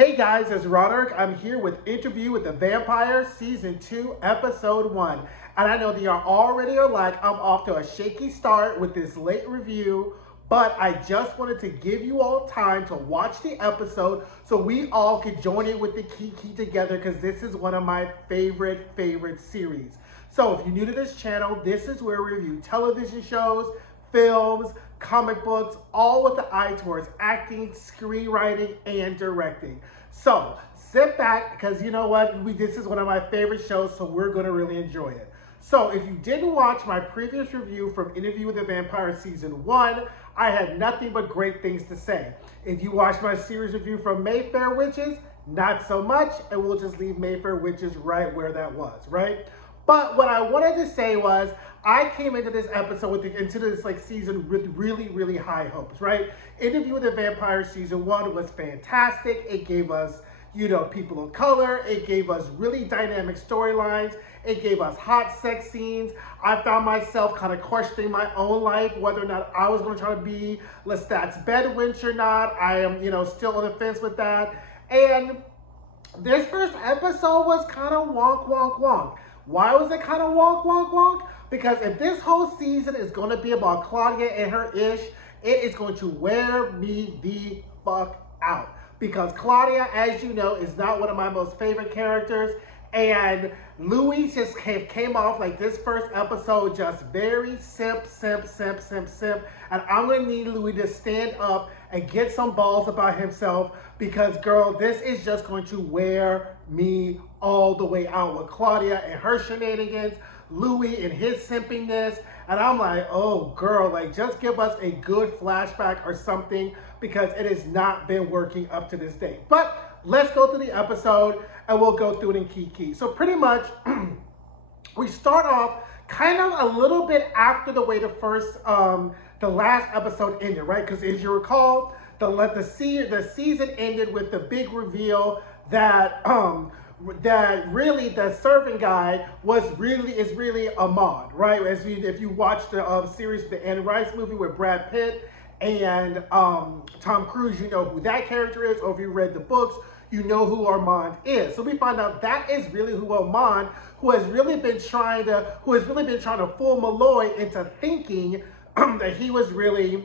Hey guys, it's Roderick. I'm here with Interview with the Vampire Season 2, Episode 1. And I know that y'all already are like, I'm off to a shaky start with this late review, but I just wanted to give you all time to watch the episode so we all could join in with the Kiki together, because this is one of my favorite series. So if you're new to this channel, this is where we review television shows, films, comic books, all with the eye towards acting, screenwriting, and directing. So sit back, because you know what? This is one of my favorite shows, so we're going to really enjoy it. So if you didn't watch my previous review from Interview with the Vampire Season 1, I had nothing but great things to say. If you watched my series review from Mayfair Witches, not so much, and we'll just leave Mayfair Witches right where that was, right? But what I wanted to say was, I came into this episode into this season with really high hopes, right? Interview with the Vampire Season 1 was fantastic. It gave us, people of color. It gave us really dynamic storylines. It gave us hot sex scenes. I found myself kind of questioning my own life, whether or not I was going to try to be Lestat's bed wench or not. I am, still on the fence with that. And this first episode was kind of wonk. Why was it kind of wonk? Because if this whole season is going to be about Claudia and her ish, it is going to wear me the fuck out. Because Claudia, as you know, is not one of my most favorite characters. And Louis just came off like this first episode just very simp. And I'm going to need Louis to stand up and get some balls about himself, because girl, this is just going to wear me all the way out with Claudia and her shenanigans, Louis and his simpiness. And I'm like, oh girl, just give us a good flashback or something, because it has not been working up to this day. But let's go through the episode and we'll go through it in key. So pretty much we start off kind of a little bit after the way the last episode ended, right? Because as you recall, the season ended with the big reveal that really the servant guy is really Ahmad, right? If you watch the series, the Anne Rice movie with Brad Pitt and Tom Cruise, you know who that character is, or if you read the books, you know who Armand is. So we find out that is really who Armand, who has really been trying to fool Malloy into thinking that he was really,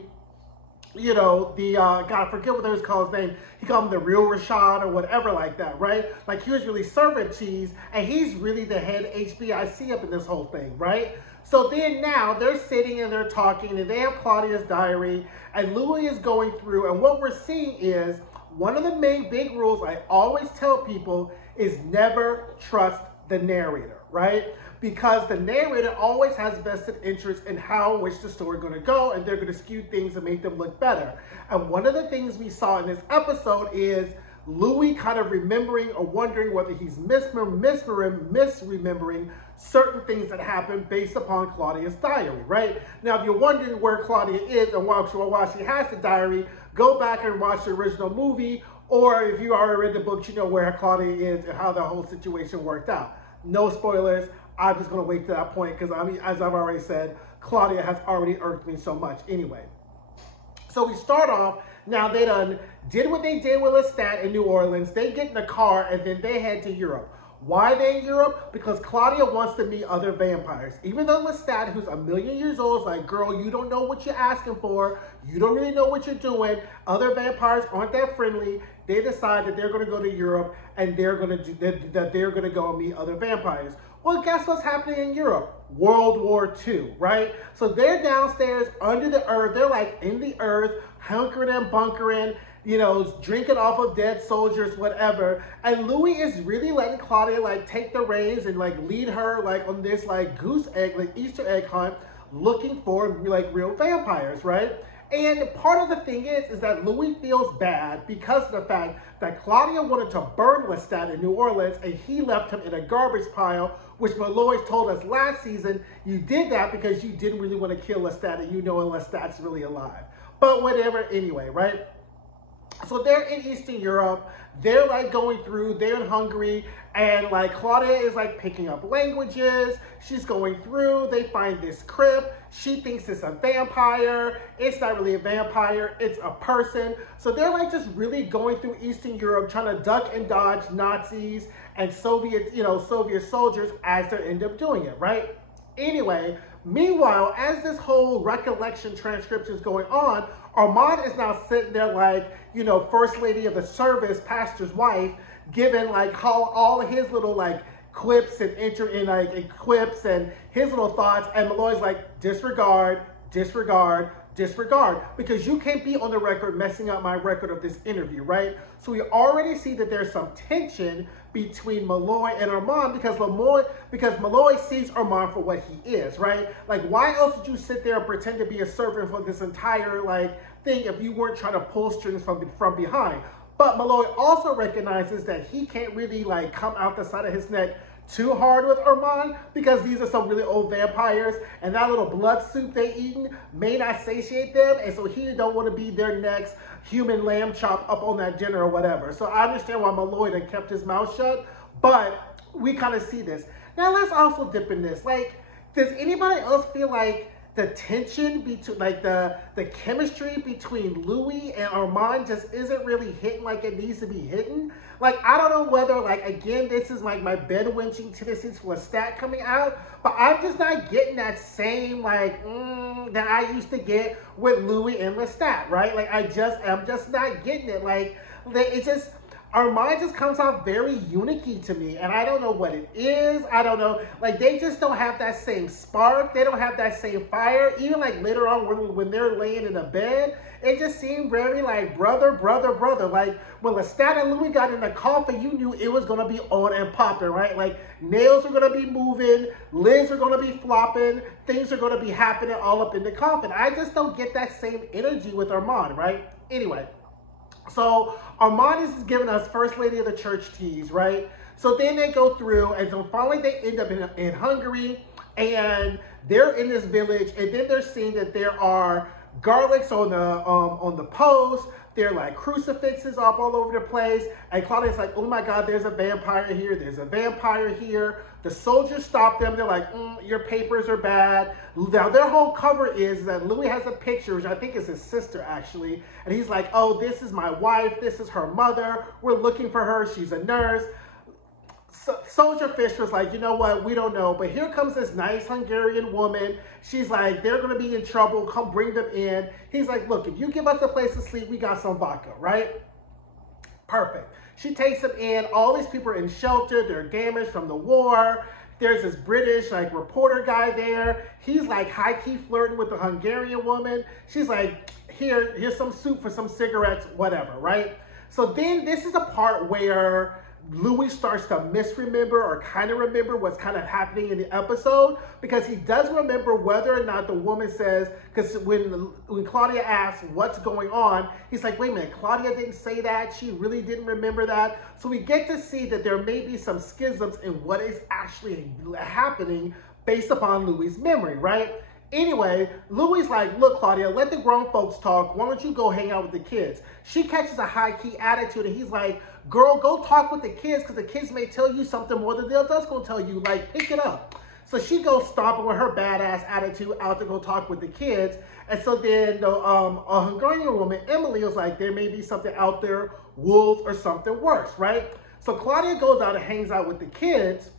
God, I forget what they was called his name. He called him the real Rashad or whatever like that, right? Like he was really servant cheese, and he's really the head HBIC up in this whole thing, right? So then now they're sitting and they're talking, and they have Claudia's diary, and Louis is going through, and what we're seeing is one of the main big rules I always tell people is never trust the narrator, right? Because the narrator always has vested interest in how in which the story is going to go, and they're going to skew things and make them look better. And one of the things we saw in this episode is Louis kind of remembering or wondering whether he's misremembering certain things that happened based upon Claudia's diary, right? Now, if you're wondering where Claudia is and why she has the diary, go back and watch the original movie, or if you already read the book, you know where Claudia is and how the whole situation worked out. No spoilers. I'm just going to wait to that point, because as I've already said, Claudia has already irked me so much anyway. So we start off, now they did what they did with Lestat in New Orleans. They get in the car and then they head to Europe. Why are they in Europe? Because Claudia wants to meet other vampires. Even though Lestat, who's 1,000,000 years old, is like, girl, you don't know what you're asking for. You don't really know what you're doing. Other vampires aren't that friendly. They decide that they're going to go to Europe and they're going to go and meet other vampires. Well, guess what's happening in Europe? World War II, right? So they're downstairs under the earth. They're like in the earth, hunkering and bunkering, drinking off of dead soldiers, whatever. And Louis is really letting Claudia take the reins and lead her on this goose egg, Easter egg hunt, looking for real vampires, right? And part of the thing is that Louis feels bad because of the fact that Claudia wanted to burn Lestat in New Orleans, and he left him in a garbage pile, which Malloy told us last season, you did that because you didn't really want to kill Lestat, and you know Lestat's really alive. But whatever, anyway, right? So they're in Eastern Europe. They're like going through, they're in Hungary, and like Claudia is like picking up languages. She's going through, they find this crypt. She thinks it's a vampire. It's not really a vampire, it's a person. So they're like just really going through Eastern Europe, trying to duck and dodge Nazis and Soviet, Soviet soldiers as they end up doing it, right? Anyway, meanwhile, as this whole recollection transcription is going on, Armand is now sitting there like, first lady of the service, pastor's wife, giving like how all of his little like quips and quips and his little thoughts, and Malloy's like, disregard, disregard, disregard, because you can't be on the record messing up my record of this interview, right? So we already see that there's some tension between Malloy and Armand because Malloy sees Armand for what he is, right? Like, why else would you sit there and pretend to be a servant for this entire like thing if you weren't trying to pull strings from behind? But Malloy also recognizes that he can't really like come out the side of his neck too hard with Armand because these are some really old vampires and that little blood soup they eating may not satiate them, and so he don't want to be their next human lamb chop up on that dinner or whatever. So I understand why Malloy had kept his mouth shut, but we kind of see this. Now let's also dip in this. Like, does anybody else feel like the tension between, like the chemistry between Louis and Armand just isn't really hitting like it needs to be hitting? Like, I don't know whether, like, again, this is like my bedwenching tendencies for Lestat coming out, but I'm just not getting that same, like, that I used to get with Louis and Lestat, right? Like, I'm just not getting it. Like, it just, Armand just comes off very unique to me, and I don't know what it is. I don't know. Like, they just don't have that same spark. They don't have that same fire. Even, like, later on when they're laying in a bed, it just seemed very, like, brother, brother, brother. Like, when Lestat and Louis got in the coffin, you knew it was going to be on and popping, right? Like, nails are going to be moving, lids are going to be flopping, things are going to be happening all up in the coffin. I just don't get that same energy with Armand, right? Anyway. So Armand is giving us First Lady of the Church tease, right? So then they go through, and so finally they end up in Hungary, and they're in this village, and then they're seeing that there are garlics on the post. They're like crucifixes up all over the place, and Claudia's like, oh my God, there's a vampire here, there's a vampire here. The soldiers stop them. They're like, your papers are bad. Now, their whole cover is that Louis has a picture, which I think is his sister, actually. And he's like, oh, this is my wife. This is her mother. We're looking for her. She's a nurse. So, Soldier Fish was like, you know what? We don't know. But here comes this nice Hungarian woman. She's like, they're going to be in trouble. Come bring them in. He's like, look, if you give us a place to sleep, we got some vodka, right? Perfect. She takes them in. All these people are in shelter. They're damaged from the war. There's this British like reporter guy there. He's like high-key flirting with the Hungarian woman. She's like, here's some soup for some cigarettes, whatever, right? So then this is a part where Louis starts to misremember or kind of remember what's kind of happening in the episode, because he does remember whether or not the woman says, because when Claudia asks what's going on, he's like, wait a minute, Claudia didn't say that. She really didn't remember that. So we get to see that there may be some schisms in what is actually happening based upon Louis' memory, right? Anyway, Louis like, look, Claudia, let the grown folks talk. Why don't you go hang out with the kids? She catches a high-key attitude, and he's like, girl, go talk with the kids, because the kids may tell you something more than the adults gonna tell you. Like, pick it up. So she goes stomping with her badass attitude out to go talk with the kids. And so then the a Hungarian woman, Emily, was like, there may be something out there, wolves or something worse, right? So Claudia goes out and hangs out with the kids.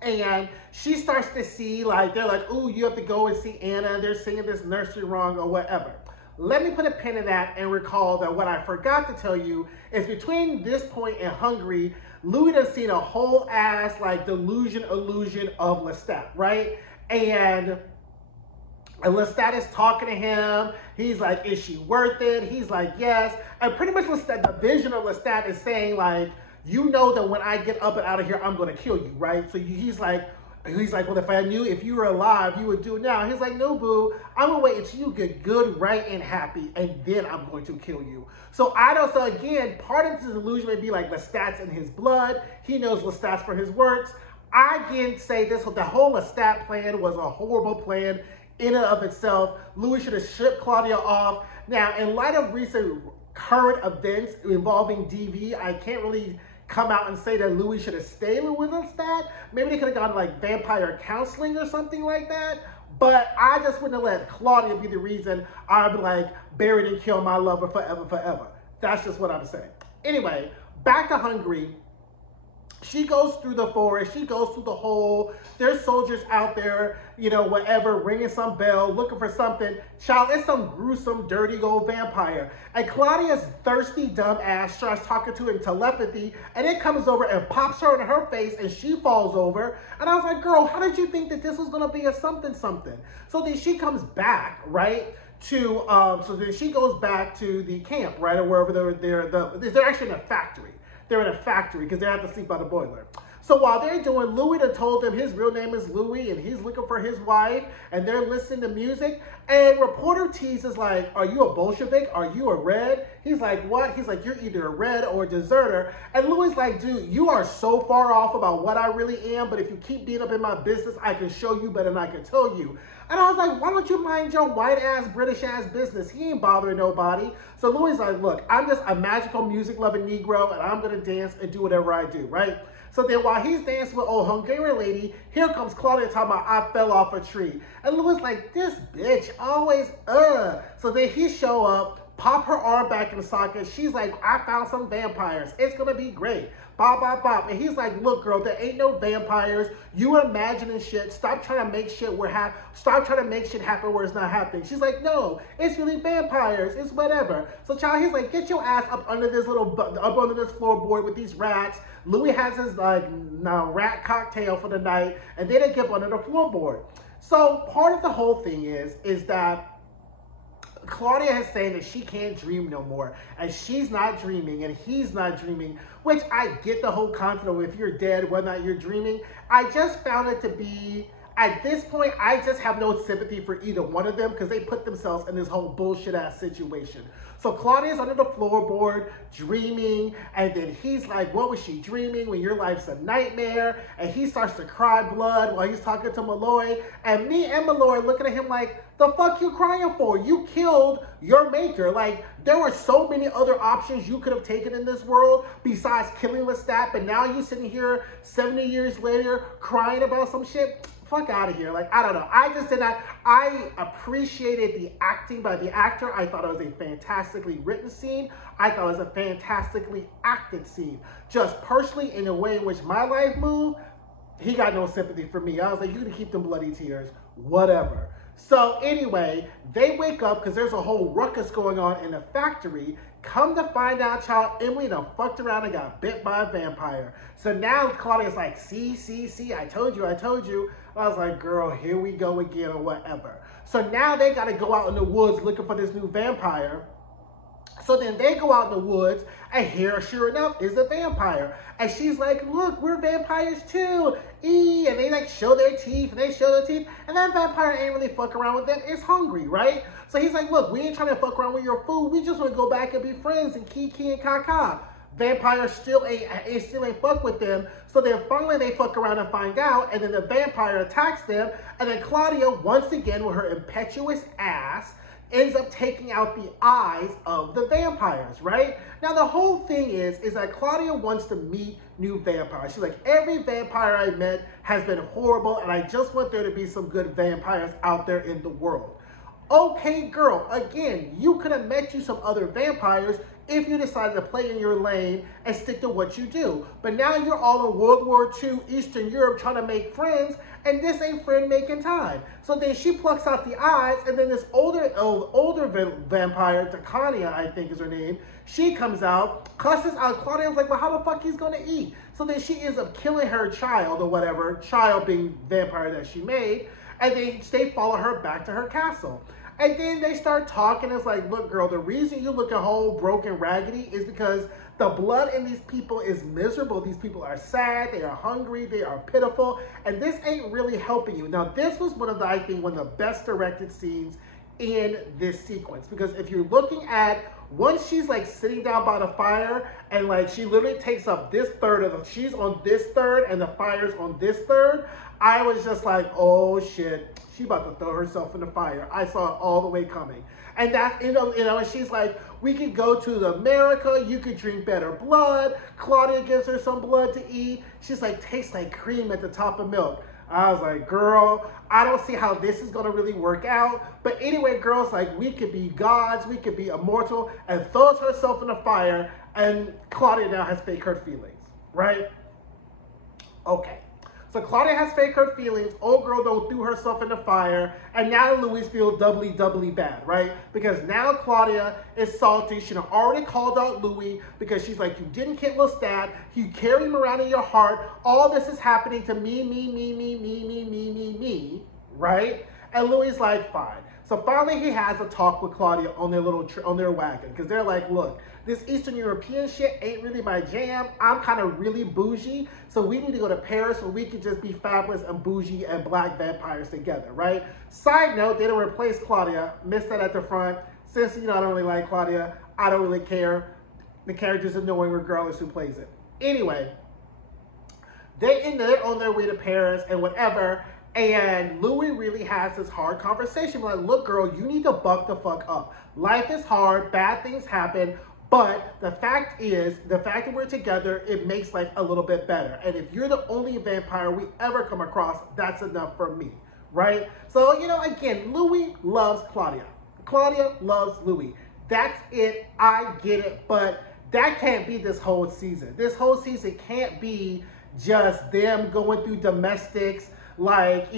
And she starts to see, like, they're like, ooh, you have to go and see Anna. They're singing this nursery rhyme or whatever. Let me put a pin in that and recall that what I forgot to tell you is between this point and Hungary, Louis has seen a whole ass, like, illusion of Lestat, right? And Lestat is talking to him. He's like, is she worth it? He's like, yes. And pretty much Lestat, the vision of Lestat is saying, like, you know that when I get up and out of here, I'm going to kill you, right? So he's like, well, if I knew if you were alive, you would do it now. He's like, no, boo, I'm going to wait until you get good, right, and happy, and then I'm going to kill you. So so again, part of this illusion may be like Lestat's in his blood. He knows Lestat's for his works. I again say the whole Lestat plan was a horrible plan in and of itself. Louis should have shipped Claudia off. Now, in light of recent current events involving DV, I can't really come out and say that Louis should have stayed with us that. Maybe they could have gone like vampire counseling or something like that. But I just wouldn't have let Claudia be the reason I'd be like buried and kill my lover forever, forever. That's just what I'm saying. Anyway, back to Hungary. She goes through the forest. She goes through the hole. There's soldiers out there, you know, whatever, ringing some bell, looking for something. Child, it's some gruesome, dirty old vampire. And Claudia's thirsty, dumb ass starts talking to him in telepathy, and it comes over and pops her in her face, and she falls over. And I was like, girl, how did you think that this was going to be a something? So then she comes back, right? So then she goes back to the camp, right? Or wherever they're actually in a factory. They're in a factory because they have to sleep by the boiler. So while they're doing, Louis done told them his real name is Louis and he's looking for his wife and they're listening to music. And reporter teases like, are you a Bolshevik? Are you a red? He's like, what? He's like, you're either a red or a deserter. And Louis like, dude, you are so far off about what I really am. But if you keep being up in my business, I can show you better than I can tell you. And I was like, why don't you mind your white ass, British ass business? He ain't bothering nobody. So Louis like, look, I'm just a magical music loving Negro and I'm going to dance and do whatever I do, right? So then while he's dancing with old Hungarian lady, here comes Claudia talking about I fell off a tree. And Louis like, this bitch always, So then he show up, pop her arm back in the socket. She's like, I found some vampires. It's going to be great. Bop, bop, bop. And he's like, look, girl, there ain't no vampires. You imagining shit. Stop trying to make shit stop trying to make shit happen where it's not happening. She's like, no, it's really vampires. It's whatever. So child, he's like, get your ass up under this floorboard with these rats. Louis has his rat cocktail for the night, and then they get up under the floorboard. So part of the whole thing is that Claudia is saying that she can't dream no more, and she's not dreaming, and he's not dreaming, which I get the whole concept of if you're dead, whether or not you're dreaming. I just found it to be, at this point, I just have no sympathy for either one of them because they put themselves in this whole bullshit-ass situation. So Claudia's under the floorboard, dreaming, and then he's like, what was she dreaming when your life's a nightmare? And he starts to cry blood while he's talking to Malloy. And me and Malloy looking at him like, the fuck you crying for? You killed your maker. Like, there were so many other options you could have taken in this world besides killing Lestat, but now you sitting here 70 years later crying about some shit? Fuck out of here. Like, I don't know. I just did not. I appreciated the acting by the actor. I thought it was a fantastically written scene. I thought it was a fantastically acted scene. Just personally, in the way in which my life moved, he got no sympathy for me. I was like, you can keep them bloody tears. Whatever. So anyway, they wake up because there's a whole ruckus going on in the factory. Come to find out, child, Emily done fucked around and got bit by a vampire. So now Claudia's like, see, I told you. I was like, girl, here we go again or whatever. So now they got to go out in the woods looking for this new vampire. So then they go out in the woods, and here, sure enough, is the vampire. And she's like, look, we're vampires too. And they like show their teeth, and that vampire ain't really fuck around with them. It's hungry, right? So he's like, look, we ain't trying to fuck around with your food. We just want to go back and be friends and kiki and kaka. Vampire still ain't fuck with them. So then finally they fuck around and find out, and then the vampire attacks them, and then Claudia, once again with her impetuous ass, ends up taking out the eyes of the vampires, right? Now the whole thing is that Claudia wants to meet new vampires. She's like, every vampire I met has been horrible, and I just want there to be some good vampires out there in the world. Okay, girl, again, you could have met you some other vampires if you decided to play in your lane and stick to what you do. But now you're all in World War II, Eastern Europe, trying to make friends, and this ain't friend-making time. So then she plucks out the eyes, and then this older vampire, Takania, I think is her name, she comes out, cusses out Claudia's like, well, how the fuck he's gonna eat? So then she ends up killing her child or whatever, child being vampire that she made, and they follow her back to her castle. And then they start talking. It's like, look, girl, the reason you look a whole broken raggedy is because the blood in these people is miserable. These people are sad. They are hungry. They are pitiful. And this ain't really helping you. Now, this was one of the, I think, one of the best directed scenes in this sequence. Because if you're looking at, once she's like sitting down by the fire and like she literally takes up this third of the, she's on this third and the fire's on this third, I was just like, oh shit, she about to throw herself in the fire. I saw it all the way coming. And that, and she's like, we could go to America, you could drink better blood. Claudia gives her some blood to eat. She's like, tastes like cream at the top of milk. I was like, girl, I don't see how this is going to really work out. But anyway, girls, like, we could be gods, we could be immortal, and throws herself in the fire, and Claudia now has fake hurt feelings, right? Okay. So Claudia has fake hurt feelings, old girl don't threw herself in the fire, and now Louis feels doubly bad, right? Because now Claudia is salty. She done already called out Louis because she's like, you didn't kill Lestat, you carry him around in your heart, all this is happening to me, right? And Louis is like, fine. So finally he has a talk with Claudia on their wagon, because they're like, look, this Eastern European shit ain't really my jam. I'm kind of really bougie, so we need to go to Paris where we could just be fabulous and bougie and black vampires together, right? Side note, they don't replace Claudia. Missed that at the front. Since, I don't really like Claudia, I don't really care. The character's annoying regardless who plays it. Anyway, they're on their way to Paris and whatever, and Louis really has this hard conversation. Like, look, girl, you need to buck the fuck up. Life is hard, bad things happen, but the fact that we're together, it makes life a little bit better. And if you're the only vampire we ever come across, that's enough for me, right? So, again, Louis loves Claudia. Claudia loves Louis. That's it. I get it. But that can't be this whole season. This whole season can't be just them going through domestics, like,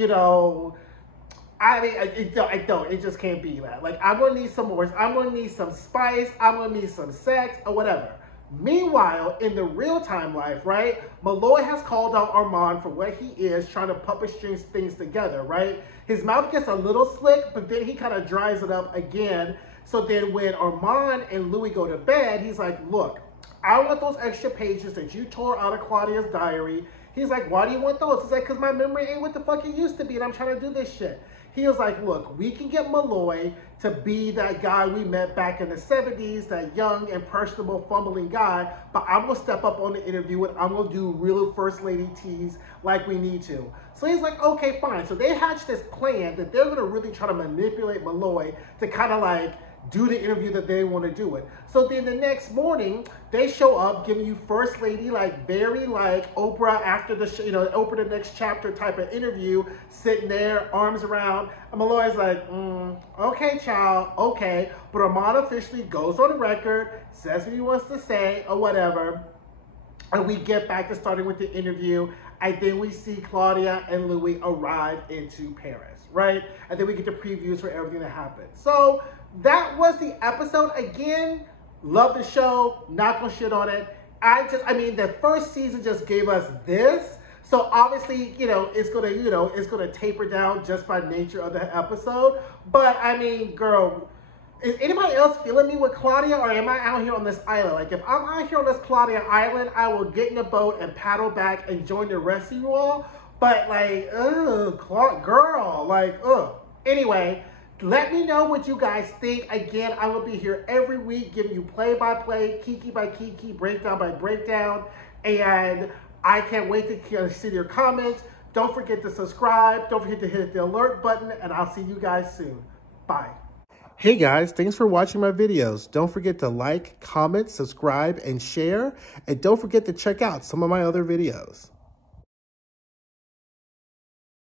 I mean, it just can't be that. Like, I'm going to need some more. I'm going to need some spice. I'm going to need some sex or whatever. Meanwhile, in the real-time life, right, Malloy has called out Armand for what he is, trying to puppet string things together, right? His mouth gets a little slick, but then he kind of dries it up again. So then when Armand and Louis go to bed, he's like, look, I want those extra pages that you tore out of Claudia's diary. He's like, why do you want those? He's like, because my memory ain't what the fuck it used to be, and I'm trying to do this shit. He was like, look, we can get Malloy to be that guy we met back in the 70s, that young, impressionable, fumbling guy, but I'm going to step up on the interview and I'm going to do real first lady tease like we need to. So he's like, okay, fine. So they hatched this plan that they're going to really try to manipulate Malloy to kind of like do the interview that they want to do it. So then the next morning, they show up giving you first lady, like very like Oprah after the show, Oprah the next chapter type of interview, sitting there, arms around. And Malloy's like, okay, child, okay. But Armand officially goes on the record, says what he wants to say or whatever. And we get back to starting with the interview. And then we see Claudia and Louis arrive into Paris, right? And then we get the previews for everything that happened. So that was the episode. Again, love the show, not gonna shit on it. I mean, the first season just gave us this. So obviously, it's gonna taper down just by nature of the episode. But I mean, girl, is anybody else feeling me with Claudia, or am I out here on this island? Like, if I'm out here on this Claudia island, I will get in a boat and paddle back and join the rest of you all. But like, girl, like, Anyway, let me know what you guys think. Again, I will be here every week giving you play-by-play, kiki by kiki, breakdown by breakdown. And I can't wait to see your comments. Don't forget to subscribe. Don't forget to hit the alert button. And I'll see you guys soon. Bye. Hey guys, thanks for watching my videos. Don't forget to like, comment, subscribe, and share. And don't forget to check out some of my other videos.